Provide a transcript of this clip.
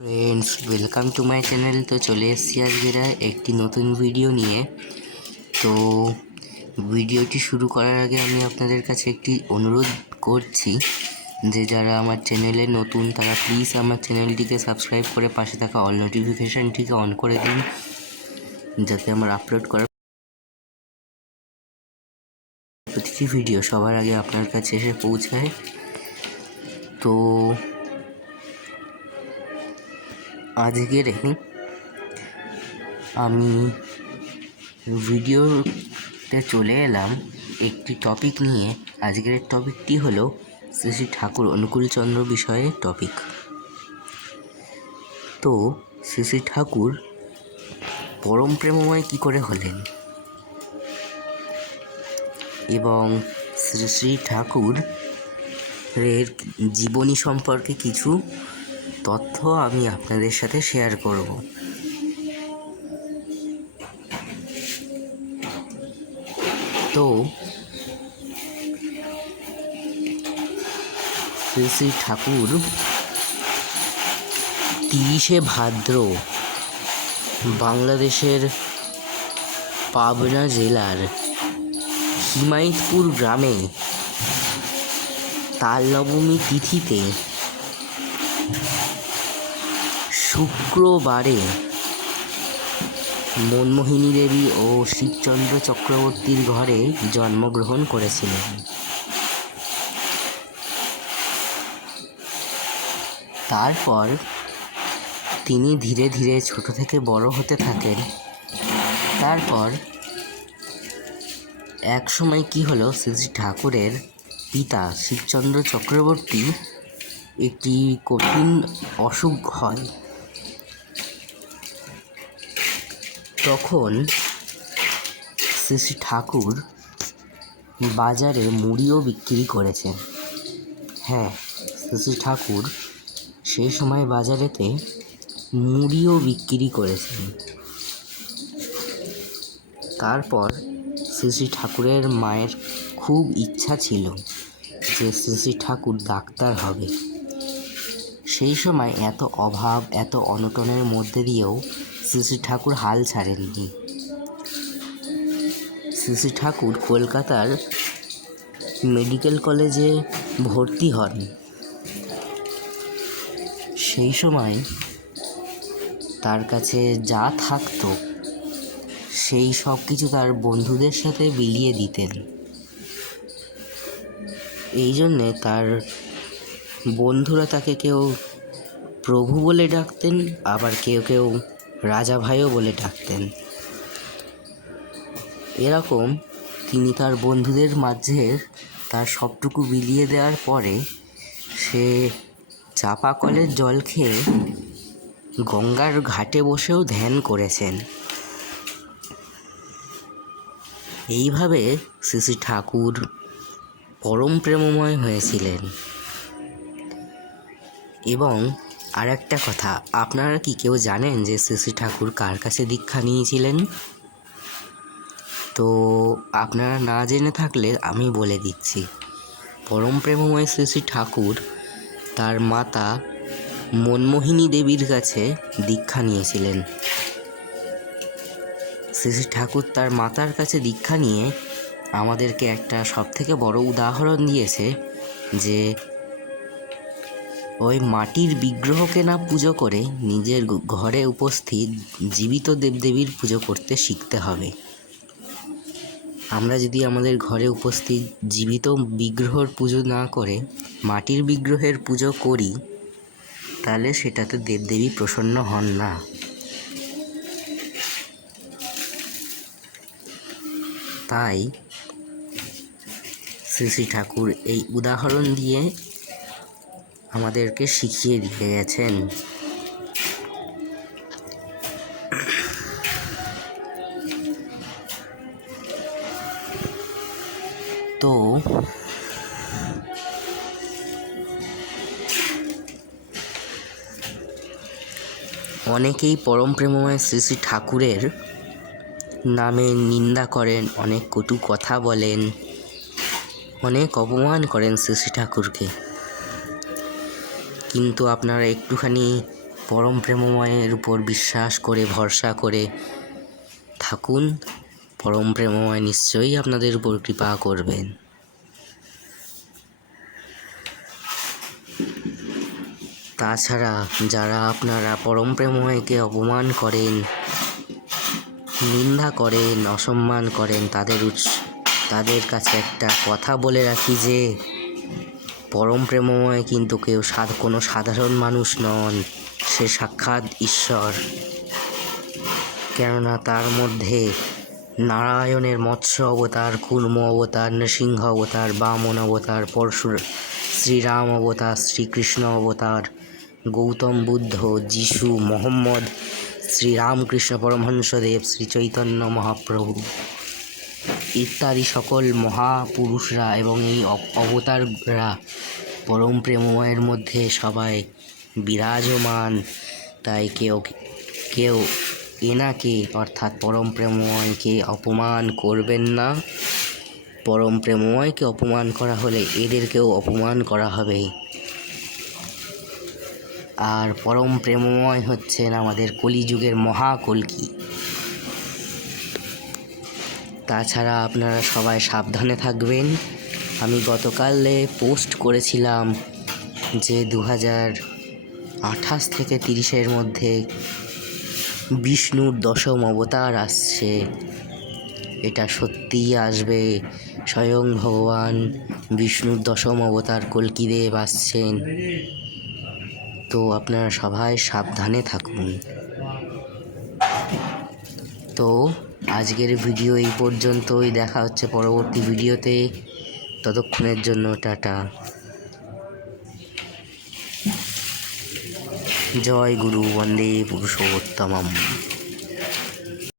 Friends, welcome to my channel. তো চলে এসেছি আজকের একটি নতুন ভিডিও নিয়ে। তো ভিডিওটি শুরু করার আগে আমি আপনাদের কাছে একটি অনুরোধ করছি যে যারা আমার চ্যানেলে নতুন তারা প্লিজ আমার চ্যানেলটিকে সাবস্ক্রাইব করে পাশে থাকা অল নোটিফিকেশানটিকে অন করে দিন, যাতে আমার আপলোড করা প্রতিটি ভিডিও সবার আগে আপনার কাছে এসে পৌঁছায়। তো আজকের আমি ভিডিওতে চলে এলাম একটি টপিক নিয়ে। আজকের টপিকটি হলো শ্রী শ্রী ঠাকুর অনুকূলচন্দ্র বিষয়ে টপিক। তো শ্রী শ্রী ঠাকুর পরম প্রেমময় কী করে হলেন এবং শ্রী শ্রী ঠাকুরের জীবনী সম্পর্কে কিছু তথ্য আমি আপনাদের সাথে শেয়ার করব। তো শ্রী শ্রী ঠাকুর 30শে ভাদ্র বাংলাদেশের পাবনা জেলার হিমায়তপুর গ্রামে তাল নবমী তিথিতে শুক্রবারে মনমোহিনী দেবী ও শিবচন্দ্র চক্রবর্তীর ঘরে জন্মগ্রহণ করেছিলেন। তারপর তিনি ধীরে ধীরে ছোট থেকে বড় হতে থাকেন। তারপর এক সময় কি হলো, শ্রী শ্রী ঠাকুরের পিতা শিবচন্দ্র চক্রবর্তী একটি কঠিন অসুখ হয়। তখন শ্রী শ্রী ঠাকুর বাজারে মুড়িও বিক্রি করেছেন। হ্যাঁ, শ্রী শ্রী ঠাকুর সেই সময় বাজারেতে মুড়িও বিক্রি করেছেন। তারপর শ্রী শ্রী ঠাকুরের মায়ের খুব ইচ্ছা ছিল যে শ্রী শ্রী ঠাকুর ডাক্তার হবে। সেই সময় এত অভাব, এত অনটনের মধ্যে দিয়েও শ্রী শ্রী ঠাকুর হাল ছাড়েননি। শ্রী শ্রী ঠাকুর কলকাতার মেডিকেল কলেজে ভর্তি হন। সেই সময় তার কাছে যা থাকতো সেই সব কিছু তার বন্ধুদের সাথে বিলিয়ে দিতেন। এই জন্যে তার বন্ধুরা তাকে কেউ প্রভু বলে ডাকতেন, আবার কেউ কেউ রাজা ভাইও বলে ডাকতেন। এরকম তিনি তার বন্ধুদের মাঝে তার সবটুকু বিলিয়ে দেওয়ার পরে সে চাপা কলের জল খেয়ে গঙ্গার ঘাটে বসেও ধ্যান করেছেন। এইভাবে শ্রী শ্রী ঠাকুর পরম প্রেমময় হয়েছিলেন। এবং আর একটা কথা, আপনারা কি কেউ জানেন যে শ্রী শ্রী ঠাকুর কার কাছে দীক্ষা নিয়েছিলেন? তো আপনারা না জেনে থাকলে আমি বলে দিচ্ছি। পরম প্রেমময় শ্রী শ্রী ঠাকুর তার মাতা মনমোহিনী দেবীর কাছে দীক্ষা নিয়েছিলেন। শ্রী শ্রী ঠাকুর তার মাতার কাছে দীক্ষা নিয়ে আমাদেরকে একটা সবথেকে বড় উদাহরণ দিয়েছে যে ওই মাটির বিগ্রহকে না পুজো করে নিজের ঘরে উপস্থিত জীবিত দেবদেবীর পুজো করতে শিখতে হবে। আমরা যদি আমাদের ঘরে উপস্থিত জীবিত বিগ্রহর পুজো না করে মাটির বিগ্রহের পুজো করি, তাহলে সেটাতে দেবদেবী প্রসন্ন হন না। তাই শ্রী শ্রী ঠাকুর এই উদাহরণ দিয়ে আমাদেরকে শিখিয়ে দিয়ে গেছেন। তো অনেকেই পরম প্রেমময় শ্রী শ্রী ঠাকুরের নামে নিন্দা করেন, অনেক কটু কথা বলেন, অনেক অপমান করেন শ্রী শ্রী ঠাকুরকে। কিন্তু আপনারা একটুখানি পরম প্রেমময়ের উপর বিশ্বাস করে ভরসা করে থাকুন। পরম প্রেমময় নিশ্চয়ই আপনাদের উপর কৃপা করবেন। তাছাড়া যারা আপনারা পরম প্রেমময়কে অপমান করেন, নিন্দা করেন, অসম্মান করেন, তাদের কাছে একটা কথা বলে রাখি যে পরম প্রেমময় কিন্তু কোনো সাধারণ মানুষ নন, সে সাক্ষাৎ ঈশ্বর। কেননা তার মধ্যে নারায়ণের মৎস্য অবতার, কুর্ম অবতার, নৃসিংহ অবতার, বামন অবতার, শ্রীরাম অবতার, শ্রীকৃষ্ণ অবতার, গৌতম বুদ্ধ, যিশু, মোহাম্মদ, শ্রীরামকৃষ্ণ পরমহংসদেব, শ্রী চৈতন্য মহাপ্রভু ইত্যাদি সকল মহাপুরুষরা এবং এই অবতাররা পরম প্রেমময়ের মধ্যে সবাই বিরাজমান। তাই কেউ এনাকে অর্থাৎ পরম প্রেমময়কে অপমান করবেন না। পরম প্রেমময়কে অপমান করা হলে এদেরকেও অপমান করা হবে। আর পরম প্রেমময় হচ্ছেন আমাদের কলিযুগের মহাকল্কি। তাছাড়া আপনারা সবাই সাবধানে থাকবেন। আমি গতকালে পোস্ট করেছিলাম যে 2028 থেকে 30-এর মধ্যে বিষ্ণুর দশম অবতার আসছে। এটা সত্যিই আসবে। স্বয়ং ভগবান বিষ্ণুর দশম অবতার কল্কিদেব আসছেন। তো আপনারা সবাই সাবধানে থাকুন। তো আজকের ভিডিও এই পর্যন্তই। দেখা হচ্ছে পরবর্তী ভিডিওতে। ততক্ষণের জন্য টাটা। জয় গুরু, বন্দে পুরুষোত্তমম।